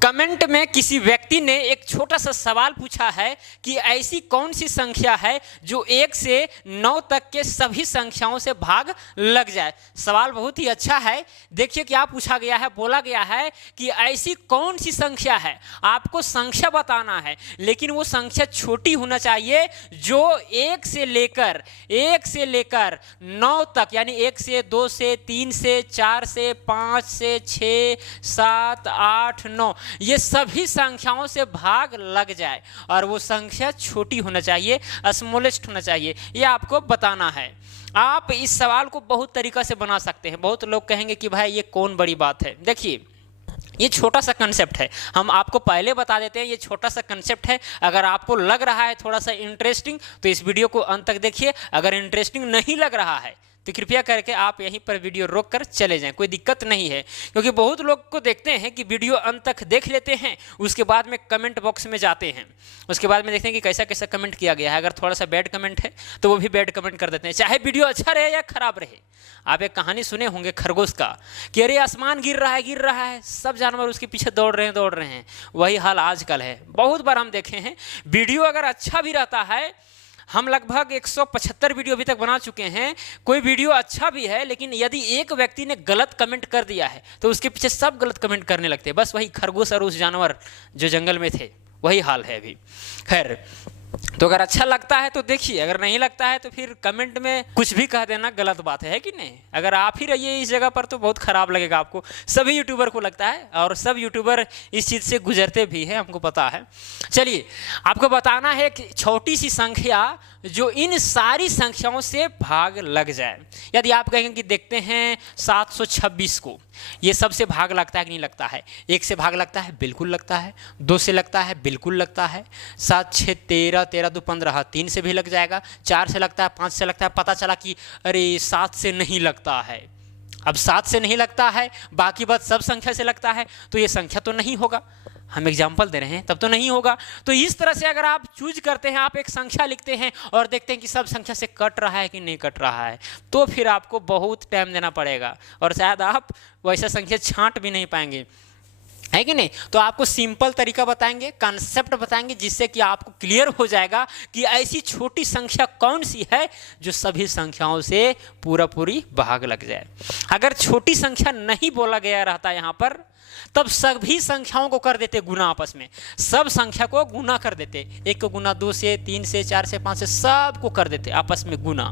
Comment में किसी व्यक्ति ने एक छोटा सा सवाल पूछा है कि ऐसी कौन सी संख्या है जो 1 से 9 तक के सभी संख्याओं से भाग लग जाए। सवाल बहुत ही अच्छा है। देखिए क्या पूछा गया है, बोला गया है कि ऐसी कौन सी संख्या है, आपको संख्या बताना है, लेकिन वो संख्या छोटी होना चाहिए जो 1 से लेकर 9 तक, यानी 1 से 2 से 3 से 4 से 5 से 6 7 8 9 ये सभी संख्याओं से भाग लग जाए और वो संख्या छोटी होना चाहिए, स्मॉलेस्ट होना चाहिए। ये आपको बताना है। आप इस सवाल को बहुत तरीका से बना सकते हैं। बहुत लोग कहेंगे कि भाई ये कौन बड़ी बात है। देखिए ये छोटा सा कंसेप्ट है, हम आपको पहले बता देते हैं। ये छोटा सा कंसेप्ट है, अगर आपको लग रहा है थोड़ा सा इंटरेस्टिंग तो इस वीडियो को अंत तक देखिए। अगर इंटरेस्टिंग नहीं लग रहा है तो कृपया करके आप यहीं पर वीडियो रोक कर चले जाएं, कोई दिक्कत नहीं है। क्योंकि बहुत लोग को देखते हैं कि वीडियो अंत तक देख लेते हैं, उसके बाद में कमेंट बॉक्स में जाते हैं, उसके बाद में देखते हैं कि कैसा कैसा कमेंट किया गया है। अगर थोड़ा सा बैड कमेंट है तो वो भी बैड कमेंट कर देते हैं, चाहे वीडियो अच्छा रहे या खराब रहे। आप एक कहानी सुने होंगे खरगोश का कि अरे आसमान गिर रहा है, सब जानवर उसके पीछे दौड़ रहे हैं। वही हाल आजकल है, बहुत बार हम देखे हैं। वीडियो अगर अच्छा भी रहता है, हम लगभग 175 वीडियो अभी तक बना चुके हैं, कोई वीडियो अच्छा भी है, लेकिन यदि एक व्यक्ति ने गलत कमेंट कर दिया है तो उसके पीछे सब गलत कमेंट करने लगते हैं। बस वही खरगोश और उस जानवर जो जंगल में थे, वही हाल है अभी। खैर, तो अगर अच्छा लगता है तो देखिए, अगर नहीं लगता है तो फिर कमेंट में कुछ भी कह देना गलत बात है कि नहीं। अगर आप ही रहिए इस जगह पर तो बहुत खराब लगेगा आपको। सभी यूट्यूबर को लगता है और सब यूट्यूबर इस चीज़ से गुजरते भी हैं, हमको पता है। चलिए, आपको बताना है कि छोटी सी संख्या जो इन सारी संख्याओं से भाग लग जाए। यदि आप कहेंगे कि देखते हैं 726 को, ये सबसे भाग लगता है कि नहीं लगता है? 1 से भाग लगता है, बिल्कुल लगता है। 2 से लगता है, बिल्कुल लगता है। 7 6 13, 13 2 15, 3 से भी लग जाएगा। 4 से लगता है, 5 से लगता है। पता चला कि अरे 7 से नहीं लगता है। अब 7 से नहीं लगता है, बाकी बात सब संख्या से लगता है, तो ये संख्या तो नहीं होगा। हम एग्जाम्पल दे रहे हैं, तब तो नहीं होगा। तो इस तरह से अगर आप चूज करते हैं, आप एक संख्या लिखते हैं और देखते हैं कि सब संख्या से कट रहा है कि नहीं कट रहा है, तो फिर आपको बहुत टाइम देना पड़ेगा और शायद आप वैसा संख्या छांट भी नहीं पाएंगे, है कि नहीं। तो आपको सिंपल तरीका बताएंगे, कॉन्सेप्ट बताएंगे, जिससे कि आपको क्लियर हो जाएगा कि ऐसी छोटी संख्या कौन सी है जो सभी संख्याओं से पूरी भाग लग जाए। अगर छोटी संख्या नहीं बोला गया रहता यहाँ पर, तब सभी संख्याओं को कर देते गुना आपस में, सब संख्या को गुना कर देते। 1 को गुना 2 से, 3 से, 4 से, 5 से, सब को कर देते आपस में गुना।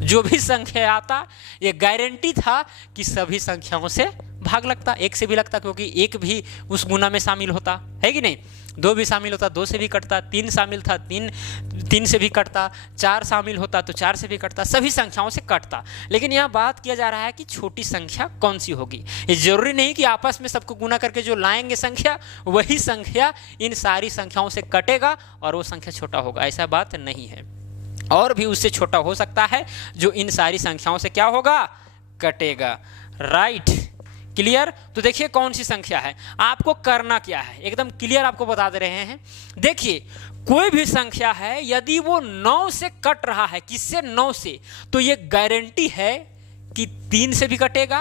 जो भी संख्या आता, ये गारंटी था कि सभी संख्याओं से भाग लगता। 1 से भी लगता क्योंकि 1 भी उस गुना में शामिल होता, है कि नहीं। 2 भी शामिल होता, 2 से भी कटता। 3 शामिल था, 3 से भी कटता। 4 शामिल होता तो 4 से भी कटता, सभी संख्याओं से कटता। लेकिन यहाँ बात किया जा रहा है कि छोटी संख्या कौन सी होगी। ये जरूरी नहीं कि आपस में सबको गुना करके जो लाएंगे संख्या, वही संख्या इन सारी संख्याओं से कटेगा और वो संख्या छोटा होगा, ऐसा बात नहीं है। और भी उससे छोटा हो सकता है जो इन सारी संख्याओं से क्या होगा, कटेगा। Right, clear. तो देखिए कौन सी संख्या है, आपको करना क्या है, एकदम क्लियर आपको बता दे रहे हैं। देखिए कोई भी संख्या है, यदि वो 9 से कट रहा है, किससे, 9 से, तो ये गारंटी है कि 3 से भी कटेगा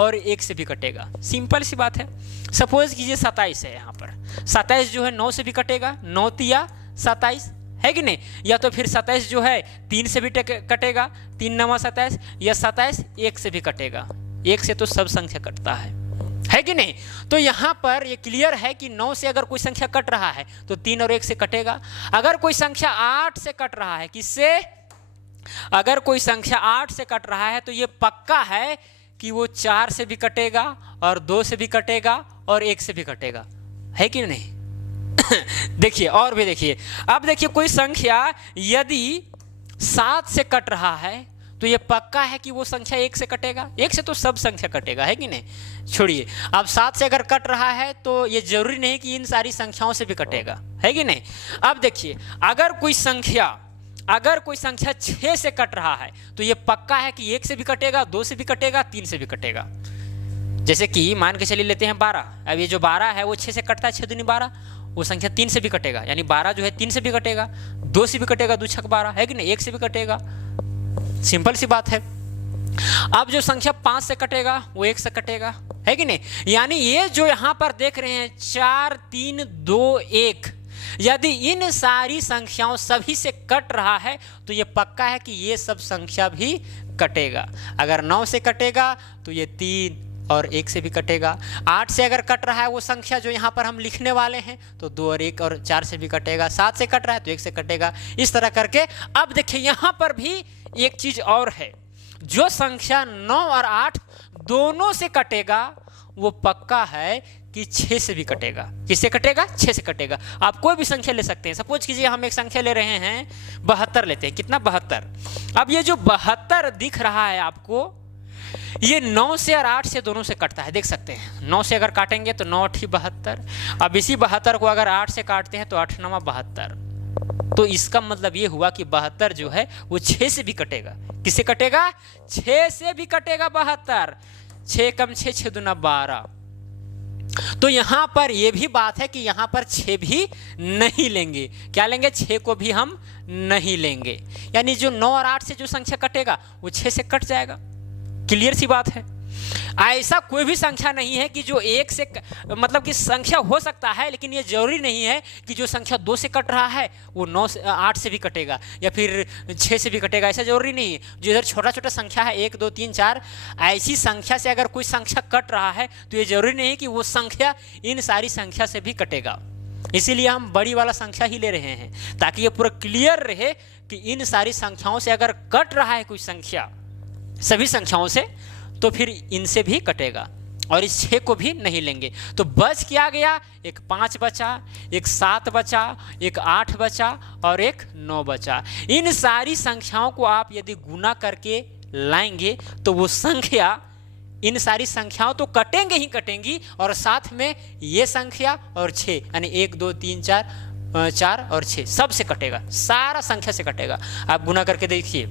और 1 से भी कटेगा। सिंपल सी बात है। सपोज कीजिए 27 है, यहाँ पर 27 जो है 9 से भी कटेगा, 9 तिया 27, है कि नहीं। या तो फिर 27 जो है 3 से भी कटेगा, 3 9 27, या 27 1 से भी कटेगा। 1 से तो सब संख्या कटता है कि नहीं। तो यहाँ पर ये क्लियर है कि 9 से अगर कोई संख्या कट रहा है तो 3 और 1 से कटेगा। अगर कोई संख्या 8 से कट रहा है, किससे, अगर कोई संख्या 8 से कट रहा है तो ये पक्का है कि वो 4 से भी कटेगा और 2 से भी कटेगा और 1 से भी कटेगा, है कि नहीं। देखिए और भी देखिए, अब देखिए कोई संख्या यदि 7 से कट रहा है तो ये पक्का है कि वो संख्या 1 से कटेगा। 1 से तो सब संख्या कटेगा, है कि नहीं। छोड़िए, अब 7 से अगर कट रहा है तो ये जरूरी नहीं कि इन सारी संख्याओं से भी कटेगा, है कि नहीं। अब देखिए अगर कोई संख्या 6 से कट रहा है तो ये पक्का है कि 1 से भी कटेगा, 2 से भी कटेगा, 3 से भी कटेगा। जैसे कि मान के चलिए लेते हैं 12। अब ये जो 12 है वो 6 से कटता है, 6 दूनी 12, वो संख्या 3 से भी कटेगा, यानी 12 जो है 3 से भी कटेगा, 2 से भी कटेगा, 2 छक 12, है कि नहीं, 1 से भी कटेगा। सिंपल सी बात है। अब जो संख्या 5 से कटेगा वो 1 से कटेगा, है कि नहीं। यानी ये जो यहाँ पर देख रहे हैं 4 3 2 1, यदि इन सारी संख्याओं सभी से कट रहा है तो ये पक्का है कि ये सब संख्या भी कटेगा। अगर 9 से कटेगा तो ये 3 और 1 से भी कटेगा। 8 से अगर कट रहा है वो संख्या जो यहाँ पर हम लिखने वाले हैं तो 2 और 1 और 4 से भी कटेगा। 7 से कट रहा है तो 1 से कटेगा। इस तरह करके अब देखिए यहाँ पर भी एक चीज और है, जो संख्या 9 और 8 दोनों से कटेगा वो पक्का है कि 6 से भी कटेगा। किससे कटेगा? 6 से कटेगा। आप कोई भी संख्या ले सकते हैं। सपोज कीजिए हम एक संख्या ले रहे हैं 72 लेते हैं। कितना? 72। अब ये जो 72 दिख रहा है आपको, ये 9 से और 8 से दोनों से कटता है, देख सकते हैं। 9 से अगर काटेंगे तो 9 8 72। अब इसी 72 को अगर 8 से काटते हैं तो 8 9 72। तो इसका मतलब ये हुआ कि 72 जो है वो 6 से भी कटेगा। किससे कटेगा? 6 से भी कटेगा 72। 6 कम 6 6 दूना 12। तो यहां पर यह भी बात है कि यहां पर 6 भी नहीं लेंगे। क्या लेंगे? 6 को भी हम नहीं लेंगे। यानी जो 9 और 8 से जो संख्या कटेगा वो 6 से कट जाएगा। क्लियर सी बात है। ऐसा कोई भी संख्या नहीं है कि जो 1 से मतलब कि संख्या हो सकता है, लेकिन ये जरूरी नहीं है कि जो संख्या 2 से कट रहा है वो 9 से 8 से भी कटेगा या फिर 6 से भी कटेगा। ऐसा जरूरी नहीं है। जो इधर छोटा छोटा संख्या है 1 2 3 4, ऐसी संख्या से अगर कोई संख्या कट रहा है तो ये जरूरी नहीं है कि वो संख्या इन सारी संख्या से भी कटेगा। इसीलिए हम बड़ी वाला संख्या ही ले रहे हैं ताकि ये पूरा क्लियर रहे कि इन सारी संख्याओं से अगर कट रहा है कोई संख्या सभी संख्याओं से तो फिर इनसे भी कटेगा और इस 6 को भी नहीं लेंगे। तो बच क्या गया? एक 5 बचा, एक 7 बचा, एक 8 बचा और एक 9 बचा। इन सारी संख्याओं को आप यदि गुना करके लाएंगे तो वो संख्या, इन सारी संख्याओं तो कटेंगे ही कटेंगी और साथ में ये संख्या और 6 यानी 1 2 3 4 और 6 सब से कटेगा, सारा संख्या से कटेगा। आप गुना करके देखिए,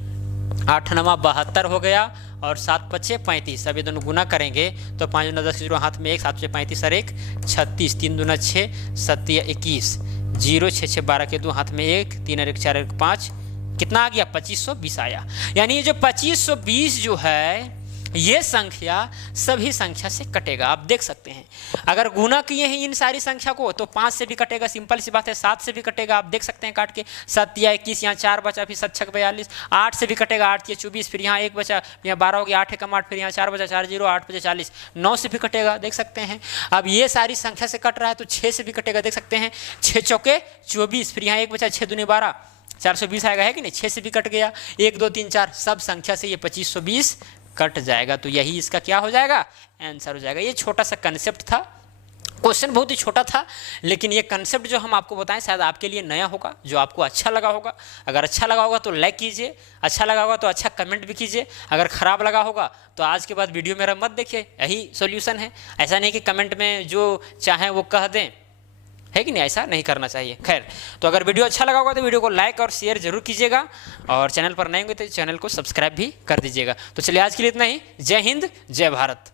8 9 72 हो गया और 7 5 35। अब ये दोनों गुना करेंगे तो 5 दूना 10 0 हाथ में 1, 7 35 और 1 36, 3 दूना 6 7 21, 0 6 6 12 के 2 हाथ में 1, 3 और 1 4 और 5, कितना आ गया? 2520 आया। यानी ये जो 2520 जो है ये संख्या सभी संख्या से कटेगा। आप देख सकते हैं अगर गुना किए हैं इन सारी संख्या को तो 5 से भी कटेगा, सिंपल सी बात है। 7 से भी कटेगा, आप देख सकते हैं काट के। 7 या 21, यहाँ 4 बचा, फिर 7 6 42। 8 से भी कटेगा, 8 या 24, फिर यहाँ 1 बचा, यहाँ 12 हो गया, 8 कम 8, फिर यहाँ 4 बचा, 4 0 8 बचा 40। 9 से भी कटेगा, देख सकते हैं। अब ये सारी संख्या से कट रहा है तो 6 से भी कटेगा, देख सकते हैं। 6 चौके 24, फिर यहाँ 1 बचा, 6 दूनी 12, 420 आएगा, है कि नहीं। 6 से भी कट गया, 1 2 3 4 सब संख्या से ये 2520 कट जाएगा। तो यही इसका क्या हो जाएगा? आंसर हो जाएगा। ये छोटा सा कंसेप्ट था, क्वेश्चन बहुत ही छोटा था, लेकिन ये कंसेप्ट जो हम आपको बताएं शायद आपके लिए नया होगा, जो आपको अच्छा लगा होगा। अगर अच्छा लगा होगा तो लाइक कीजिए, अच्छा लगा होगा तो अच्छा कमेंट भी कीजिए। अगर ख़राब लगा होगा तो आज के बाद वीडियो मेरा मत देखिए, यही सॉल्यूशन है। ऐसा नहीं कि कमेंट में जो चाहें वो कह दें, है कि नहीं, ऐसा नहीं करना चाहिए। खैर, तो अगर वीडियो अच्छा लगा होगा तो वीडियो को लाइक और शेयर जरूर कीजिएगा और चैनल पर नए होंगे तो चैनल को सब्सक्राइब भी कर दीजिएगा। तो चलिए आज के लिए इतना ही। जय हिंद, जय भारत।